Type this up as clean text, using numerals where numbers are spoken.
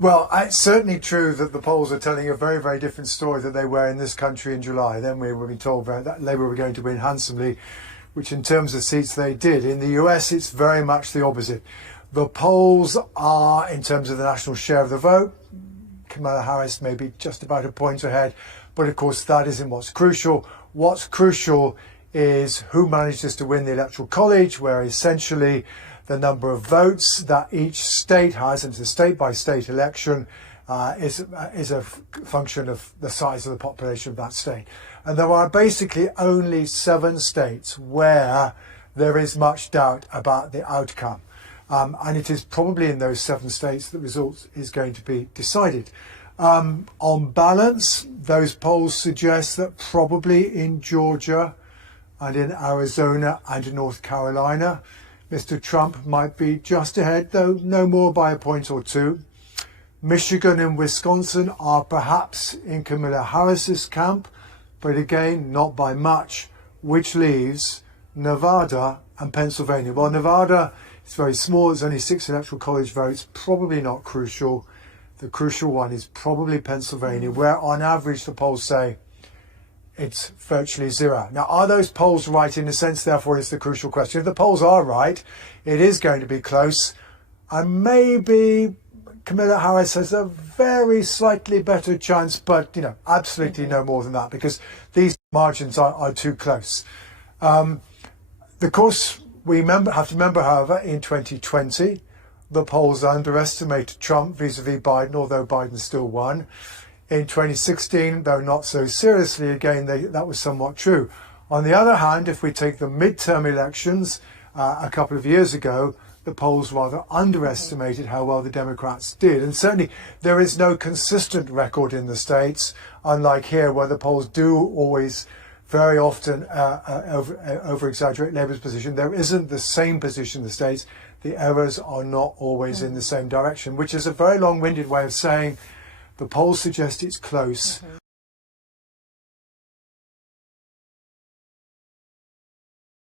Well, it's certainly true that the polls are telling a very, very different story than they were in this country in July. Then we were being told that Labour were going to win handsomely, which in terms of seats they did. In the US, it's very much the opposite. The polls are, in terms of the national share of the vote, Kamala Harris may be just about a point ahead, but of course that isn't what's crucial. What's crucial is who manages to win the Electoral College, where essentially the number of votes that each state has, and it's a state-by-state election, is a function of the size of the population of that state. And there are basically only 7 states where there is much doubt about the outcome. And it is probably in those 7 states that the result is going to be decided. On balance, those polls suggest that probably in Georgia and in Arizona and in North Carolina, Mr. Trump might be just ahead, though no more by a point or 2. Michigan and Wisconsin are perhaps in Kamala Harris's camp, but again, not by much, which leaves Nevada and Pennsylvania. Well, Nevada is very small. There's only 6 electoral college votes, probably not crucial. The crucial one is probably Pennsylvania, where on average the polls say it's virtually 0. Now, are those polls right in a sense? Therefore, is the crucial question. If the polls are right, it is going to be close. And maybe Kamala Harris has a very slightly better chance, but, absolutely no more than that, because these margins are too close. Of course, we have to remember, however, in 2020, the polls underestimated Trump vis-a-vis Biden, although Biden still won. In 2016, though not so seriously, again, that was somewhat true. On the other hand, if we take the midterm elections a couple of years ago, the polls rather underestimated how well the Democrats did. And certainly there is no consistent record in the states, unlike here, where the polls do always very often over-exaggerate Labour's position. There isn't the same position in the states. The errors are not always in the same direction, which is a very long-winded way of saying the polls suggest it's close.